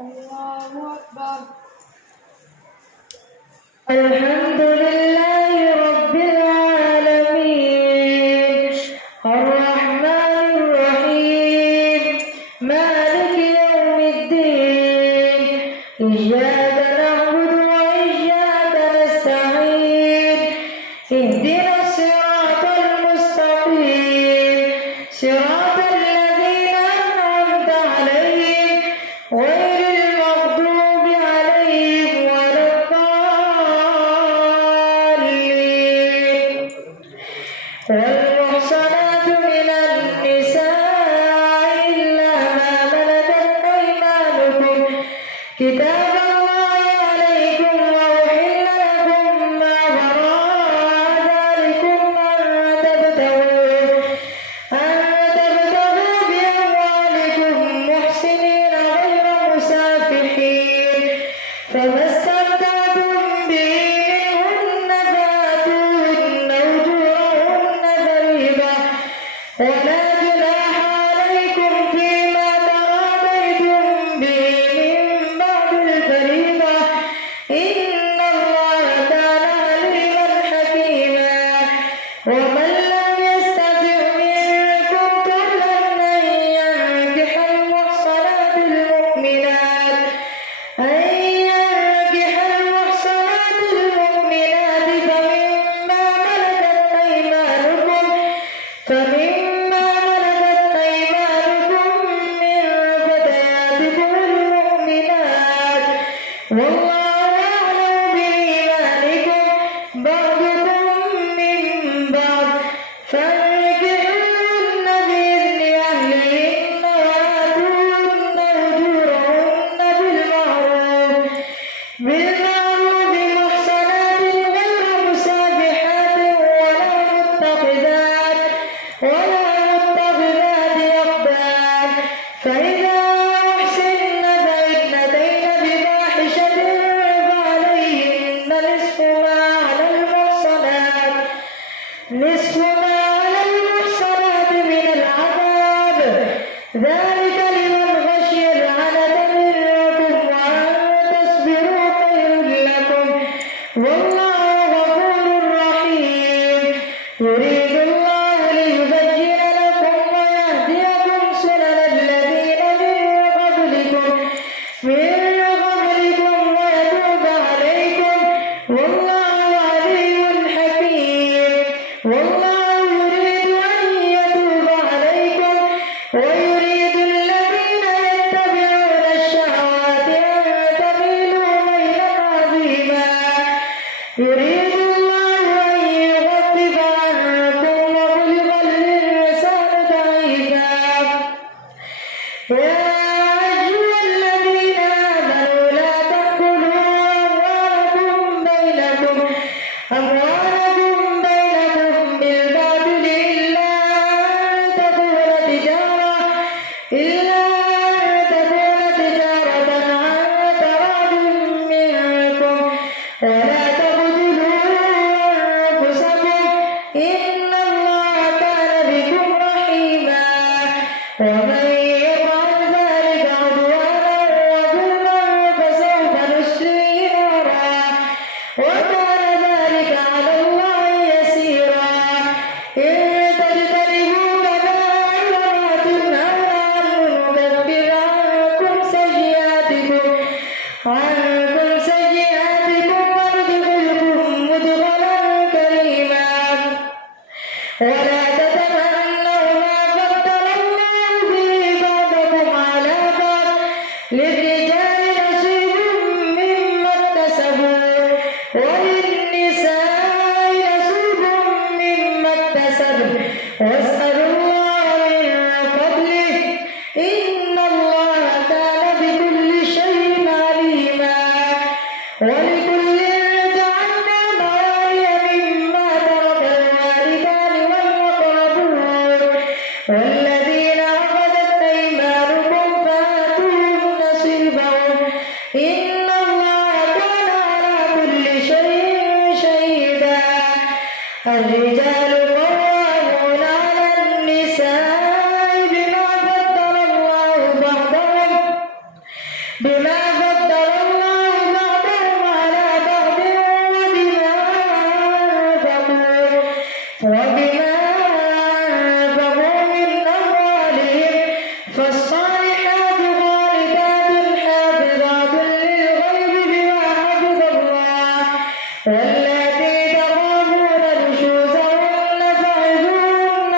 الله أكبر. الحمد لله رب العالمين الرحمن الرحيم مالك يوم الدين إياك نعبد وإياك نستعين اهدنا الصراط المستقيم صراط الذين أنعمت عليهم غير المغضوب عليهم ولا الضالين. والمحصنات من النساء إلا ما ملكت أيمانكم كتاب الله عليكم وأحل لكم ما وراء ذلكم أن تبتغوا بأموالكم محسنين غير مسافحين فما استمتعتم به منهن فآتوهن أجورهن فريضة ولا جناح عليكم فيما تراضيتم به من بعد الفريضة إن الله كان عليما حكيما. ومن لم يستطع منكم طولا أن ينكح المحصنات المؤمنات فمما ملكت أيمانكم من فتياتكم المؤمنات والله أعلم بإيمانكم بعضكم من بعض فانكحوهن بإذن أهلهن وآتوهن أجورهن بالمعروف محصنات غير مسافحات ولا متخذات أخدان فإذا أحسن فإن بفاحشة فعليهن نصف ما على المحصنات من العذاب ذلك لمن خشي العنة منكم وأن تصبروا خير لكم والله غفور رحيم. يريد الله ليبين لكم ويهديكم سنن الذين من قبلكم ويتوب عليكم والله عليم حكيم. والله يريد أن يتوب عليكم ويريد الذين يتبعون الشهوات أن تميلوا ميلا عظيما. يريد الله أن يخفف عنكم وخلق الإنسان ضعيفا. يا أيها الذين آمنوا لا تأكلوا أموالكم بينكم بالباطل إلا أن تكون تجارة عن تراض منكم ولا تقتلوا أنفسكم إن الله كان بكم رحيما. ومن يفعل ذلك عدوانا وظلما فسوف نصليه نارا وكان ذلك على الله يسيرا. إن تجتنبوا كبائر ما تنهون عنه نكفر عنكم سيئاتكم وندخلكم مدخلا كريما. ولا تتمنوا ما فضل الله به بعضكم على بعض للرجال نصيب مما اكتسبوا وللنساء نصيب مما اكتسبن واسألوا الله من فضله إن الله كان بكل شيء عليما. ولكل جعلنا موالي مما ترك الوالدان والأقربون والذين عقدت أيمانكم فآتوهم نصيبهم إن الله كان على كل شيء شهيدا. الرجال قوامون على النساء بما فضل الله بعضهم بما فضل الله بعضهم على بعض وبما أنفقوا من أموالهم فالصالحات قانتات حافظات للغيب بما حفظ الله واللاتي تخافون نشوزهن فعظوهن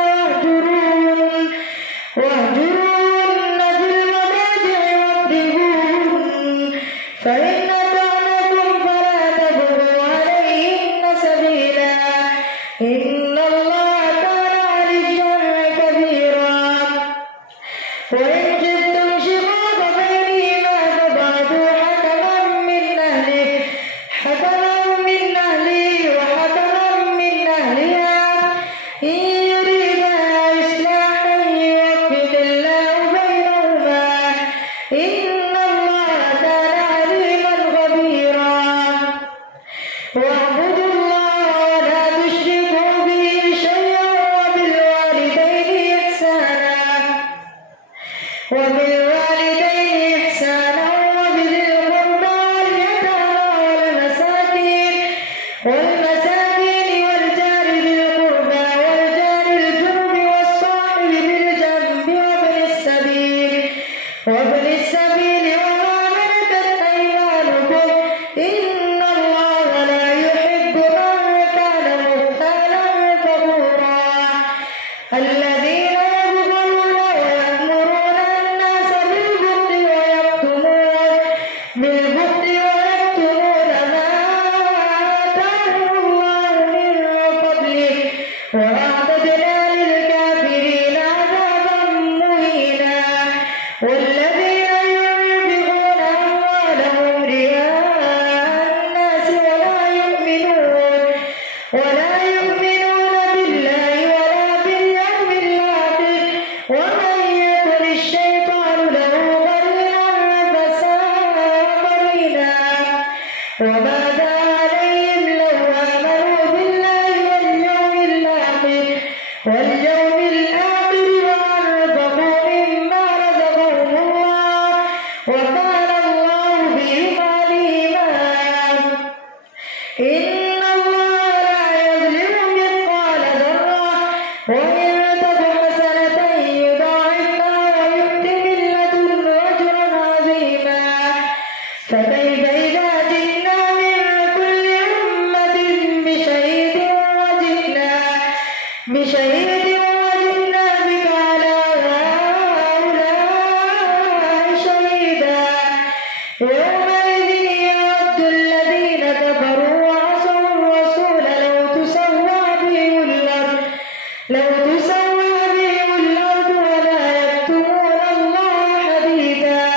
واهجروهن في المضاجع واضربوهن فإن أطعنكم فلا تبغوا عليهن سبيلا إن الله كان عليا كبيرا وإن خفتم شقاق بينهما فابعثوا حكما من أهله وحكما من أهلها إن يريدا إصلاحا يوفق الله بينهما إن الله كان عليما خبيرا واعبدوا الله ولا تشركوا به شيئا وبالوالدين إحسانا وبذي القربى والمساكين والجار ذي القربى والجار الجنب والصاحب بالجنب وابن السبيل وما ملكت أيمانكم إن الله لا يحب من كان مختالا فخورا الذين يبخلون ويأمرون الناس بالبخل ويكتمون ما آتاهم الله من فضله وأعتدنا للكافرين عذابا مهينا والذين ينفقون أموالهم رئاء الناس ولا يؤمنون بالله ولا باليوم الآخر ومن يكن الشيطان له قرينا فساء قرينا وماذا عليهم لو آمنوا بالله واليوم الآخر وأنفقوا مما رزقهم الله وكان الله بهم عليما إن الله لا يظلم مثقال ذرة وإن تك حسنة يضاعفها ويؤت من لدنه أجرا عظيما فكيف إذا جئنا من كل أمة بشهيد وجئنا بك على هؤلاء شهيدا يومئذ يود الذين كفروا وعصوا الرسول لو تسوى بهم الأرض ولا يكتمون الله حديثا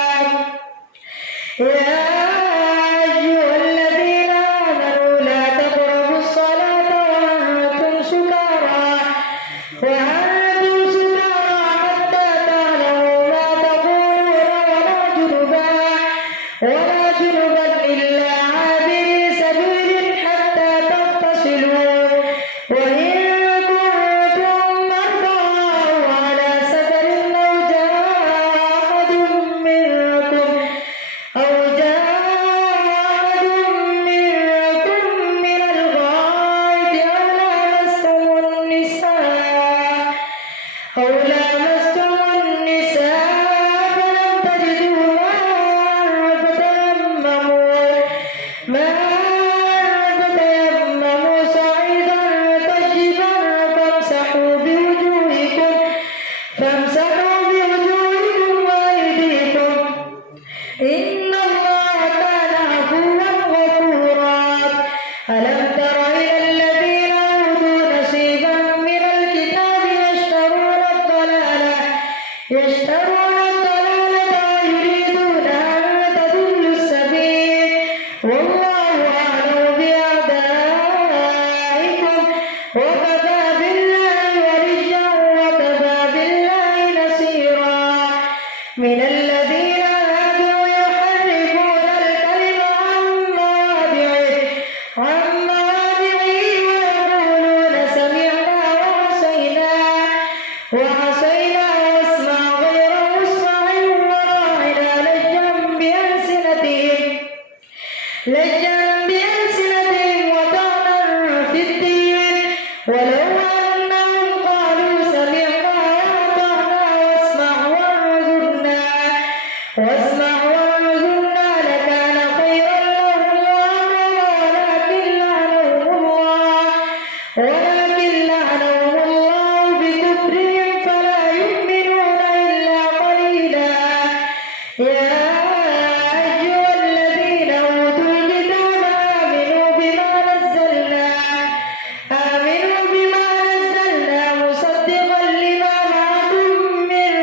يا أيها الذين آمنوا لا تقربوا الصلاة وأنتم سكارى حتى تعلموا ما تقولون ولا جنبا إلا عابري سبيل حتى تغتسلوا وإن كنتم مرضى أو على سفر أو جاء أحد منكم من الغائط أو لامستم النساء فلم تجدوا فتيمموا صعيدا طيبا فامسحوا بوجوهكم وأيديكم إن الله كان عفوا غفورا ألم تر إلى الذين أوتوا نصيبا من الكتاب يشترون الضلالة ويريدون أن تضلوا السبيل والله أعلم بأعدائكم وكفى بالله وليا وكفى بالله نصيرا من الذين هادوا يحرفون الكلم عن مواضعه ويقولون سمعنا وعصينا واسمع غير مسمع وراعنا لجا بأنفسنا لجا بألسنتهم وطعنا في الدين ولو أنهم قالوا سمعنا وأطعنا واسمع وانظرنا لكان خيرا لهم ولكن لعنهم الله بكفرهم فلا يؤمنون إلا قليلا. يا أيها الذين أوتوا الكتاب آمنوا بما نزلنا مصدقا لما معكم من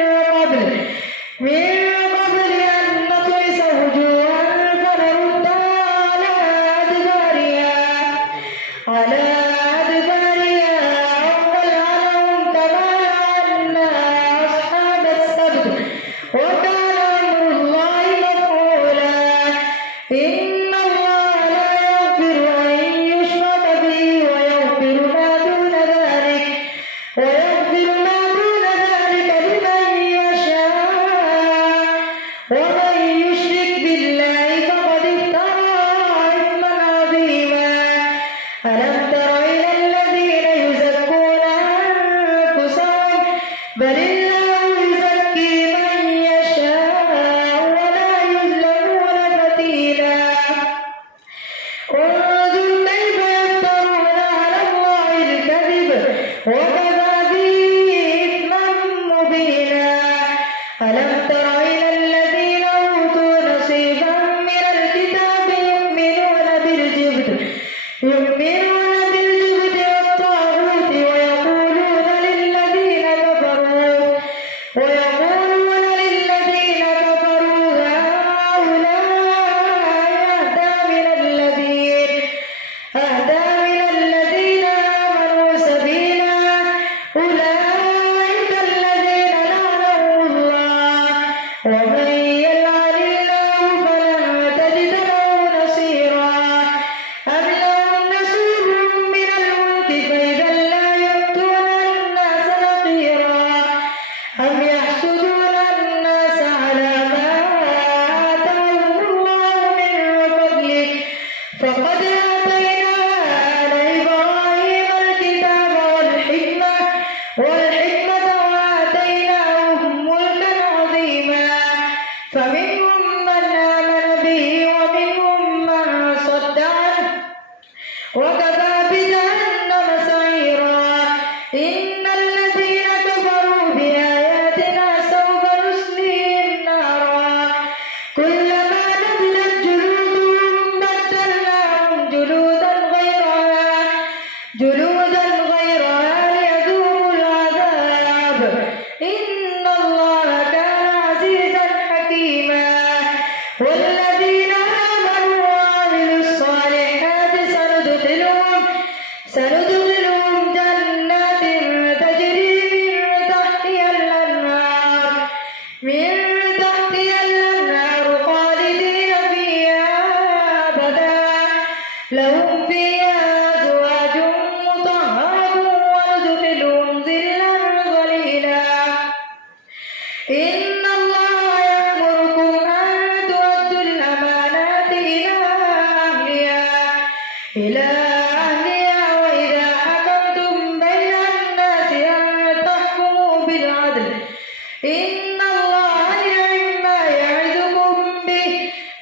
قبل أن نطمس وجوها فنردها على أدبارها أو نلعنهم كما لعنا أصحاب السبت وكان أمر الله مفعولا. إن الله لا يغفر أن يشرك به ويغفر ما دون ذلك لمن يشاء ومن يشرك بالله فقد افترى إثما عظيما. ألم تر إلى الذين يزكون أنفسهم بل الله يزكي من يشاء ولا يظلمون فتيلا. انظر كيف يفترون على الله الكذب وكفى به إثما مبينا. ألم تر إلى الذين أوتوا نصيبا من الكتاب يؤمنون بالجبت والطاغوت ويقولون للذين كفروا هؤلاء أهدى من الذين آمنوا سبيلا. أولئك الذين لعنهم الله ومن يلعن الله فلن تجد له نصيرا. أم لهم نصيب من الملك فإذا لا يؤتون الناس نقيرا. أم يحسدون الناس على ما آتاهم الله من فضله فقد آتينا آل إبراهيم الكتاب والحكمة وآتيناهم ملكا عظيما. فمنهم من آمن به ومنهم من صد عنه وكفى بجهنم سعيرا. إن الذين كفروا بآياتنا سوف نصليهم نارا كلما نضجت جلودهم بدلناهم جلودا غيرها ليذوقوا العذاب. إن الله كان عزيزا حكيما. والذين آمنوا وعملوا الصالحات سندخلهم جنات تجري من تحتها الأنهار خالدين فيها أبدا لهم فيها أزواج مطهرة وندخلهم ظلا ظليلا. إن الله يأمركم أن تؤدوا الأمانات إلى أهلها وإذا حكمتم بين الناس أن تحكموا بالعدل. إن الله نعم ما يعظكم به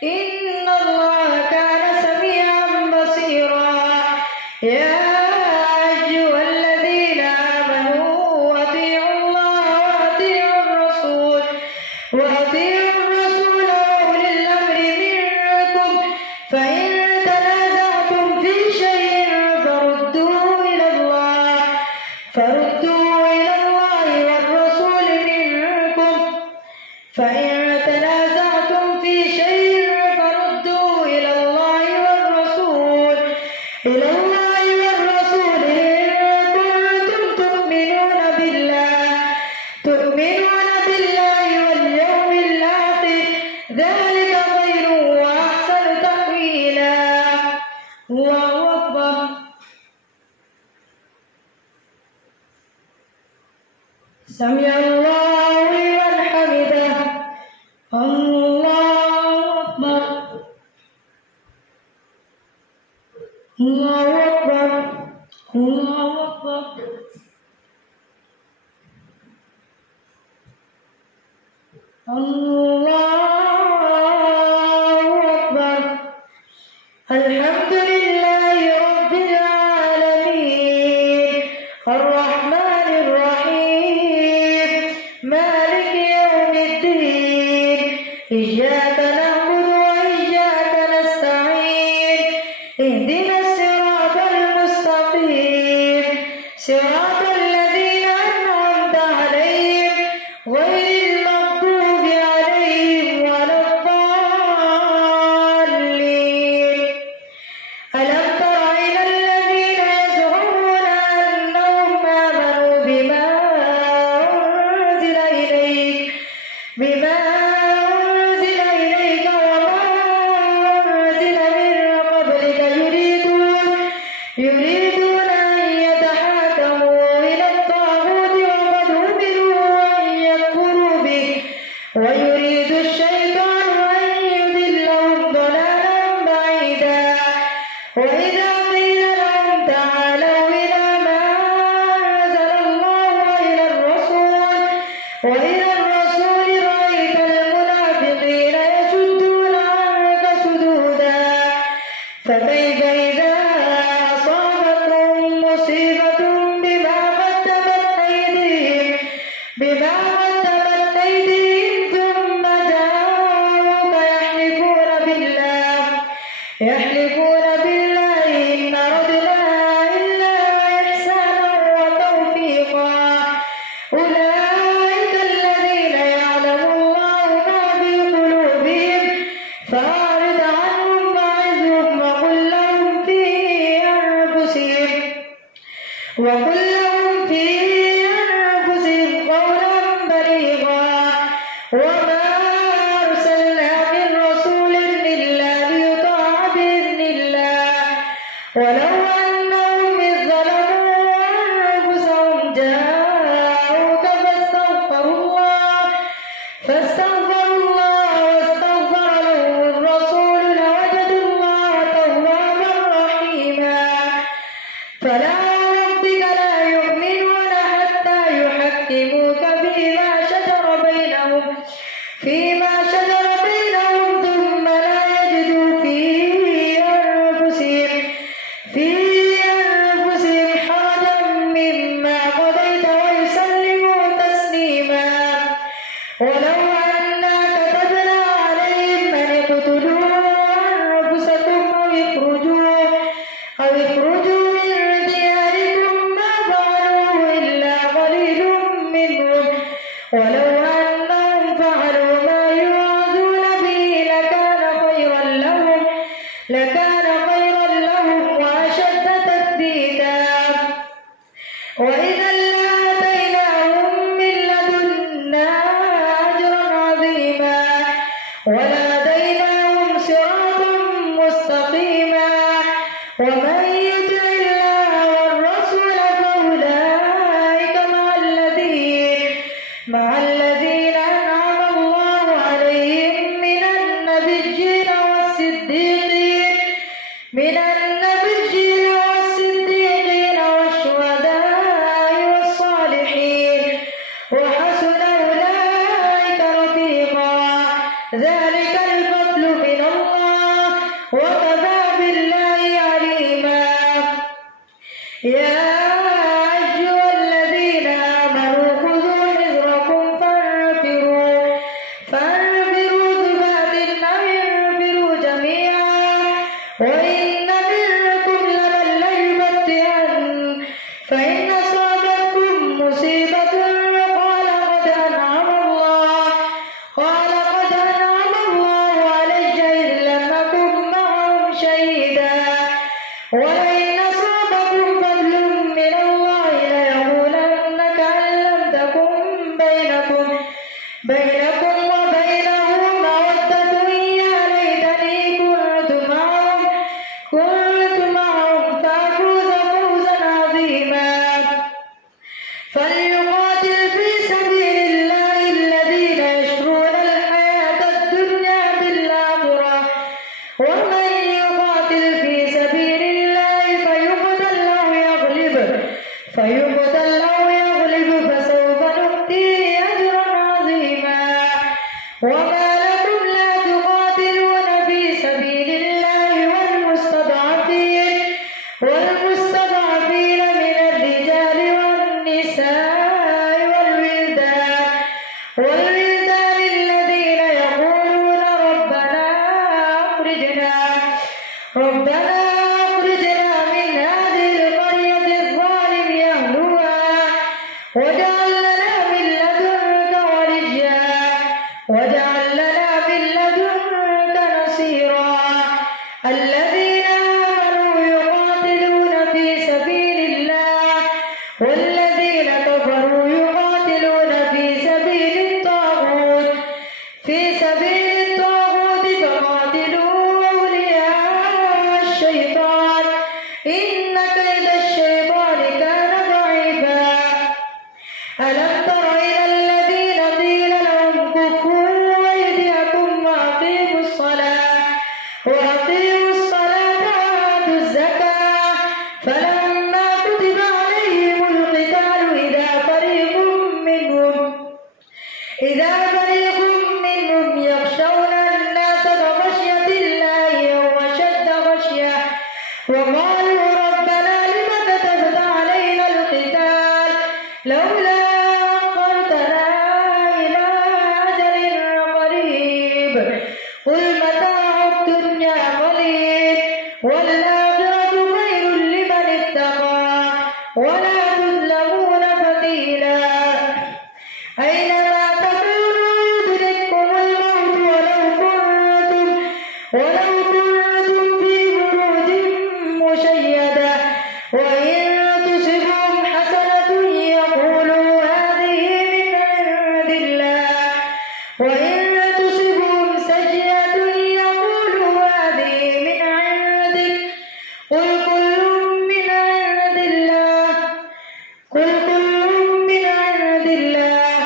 إن الله كان سميعا بصيرا. يا أيها الذين آمنوا أطيعوا الله وأطيعوا الرسول وأولي الأمر منكم فإن تنازعتم في شيء فردوه إلى الله والرسول منكم فإن تنازعتم في شيء فردوه إلى الله والرسول إن كنتم تؤمنون بالله واليوم الآخر ذلك خير وأحسن تأويلا. الله أكبر. سمع الله لمن حمده. الله أكبر. الله أكبر الله أكبر الله أكبر الحمد لله رب العالمين الرحمن الرحيم مالك يوم الدين إياك نعبد وإياك نستعين اهدنا الصراط المستقيم صراط الذين أنعمت عليهم غير المغضوب عليهم ولا الضالين ألم تر إلى الذين يزعمون أنهم آمنوا بما أنزل إليك وما أنزل من قبلك يريدون أن يتحاكموا إلى الطاغوت وقد أمروا أن يكفروا به ويريد الشيطان أن يضلهم ضلالا بعيدا وإذا قيل لهم تعالوا إلى ما أنزل الله وإلى الرسول رأيت المنافقين يصدون عنك صدودا فكيف إذا أصابتهم مصيبة بما قدمت أيديهم ثم جاءوك يحلفون بالله إن أردنا إلا إحسانا وتوفيقا أولئك الذين يعلم الله ما في قلوبهم فأعرض عنهم وعظهم وقل لهم في أنفسهم قولا بليغا وما أرسلنا من رسول إلا ليطاع بإذن الله ولو أنهم إذ ظلموا أنفسهم جاءوك فاستغفروا الله واستغفر لهم الرسول لوجدوا الله توابا رحيما فلا وربك لا يؤمنون حتى يحكموك فيما شجر بينهم ثم لا يجدوا في أنفسهم حرجا مما قضيت ويسلموا تسليما ولو أنا كتبنا عليهم أن اقتلوا أنفسكم أو اخرجوا من دياركم ما فعلوه إلا قليل منهم ولو أنهم فعلوا ما يوعظون به لكان خيرا لهم وأشد تثبيتا وإذا لآتيناهم من لدنا أجرا عظيما ولهديناهم صراطا مستقيما ومن يطع الله والرسول فأولئك مع الذين أنعم الله عليهم من النبيين والصديقين والشهداء والصالحين وحسن أولئك رفيقا ذلك الفضل من الله وكفى بالله عليما يا أيها الذين آمنوا خذوا حذركم فانفروا ثبات أو انفروا جميعا وإن منكم لمن ليبطئن فإن أصابتكم مصيبة قال قد أنعم الله ولو كنتم في بروج مشيدة وإن تصبهم حسنة يقولوا هذه من عند الله وإن تصبهم سيئة يقولوا هذه من عندك قل كل من عند الله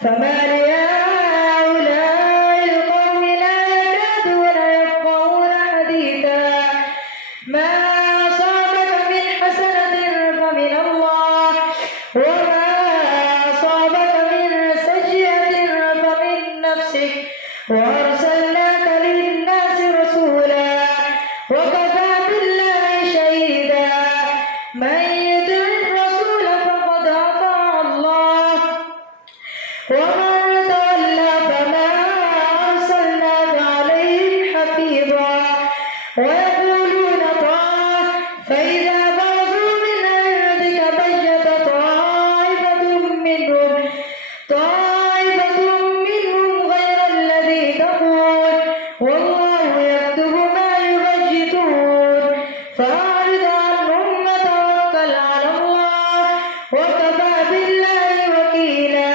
فما لهؤلاء القوم لا يكادون يفقهون حديثا ما أصابك من حسنة فمن الله وما أصابك من سيئة فمن نفسك وأرسلناك للناس رسولا وكفى بالله شهيدا من يطع الرسول فقد أطاع الله ومن تولى فما أرسلناك عليهم حفيظا ويقولون طاعة فإذا برزوا من عندك بيت طائفة منهم غير الذي تقول والله يكتب ما يبيتون فأعرض عنهم وتوكل على الله وكفى بالله وكيلا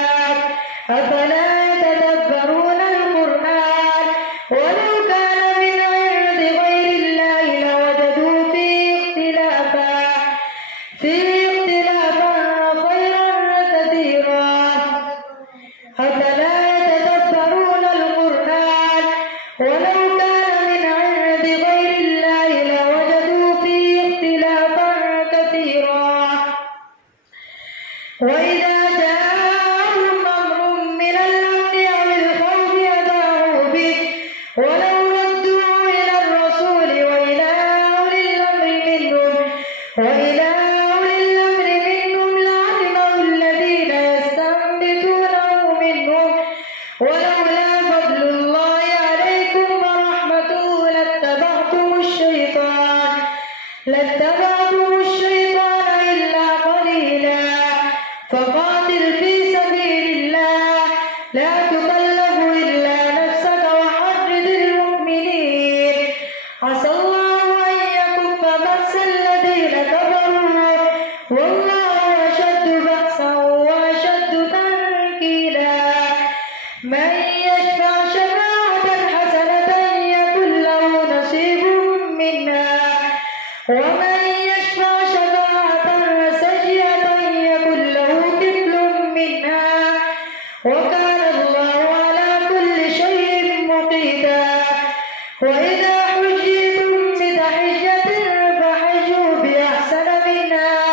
أفلا يتدبرون القرآن ولو كان من عند غير الله لوجدوا فيه اختلافا خيرا كثيرا أفلا يتدبرون القرآن ولو كان من عند غير الله لوجدوا فيه اختلافا كثيرا وإذا جاءهم أمر من الأمن أو الخوف أذاعوا به ولو ردوا إلى الرسول وإلى أولي الأمر منهم لعلمه الذين يستنبطونه منهم ولولا فضل الله عليكم ورحمته لاتبعتم الشيطان إلا قليلا فقاتل في سبيل الله لا تكلف إلا نفسك وحرض المؤمنين عسى الله أن يكف بأس الذين كفروا والله أشد بأسا وأشد تنكيلا من يشفع شفاعة حسنة يكن له نصيب منها ومن يشفع شفاعة سيئة يكن له كفل منها وكان الله على كل شيء مقيتا وإذا حييتم بتحية فحيوا بأحسن منها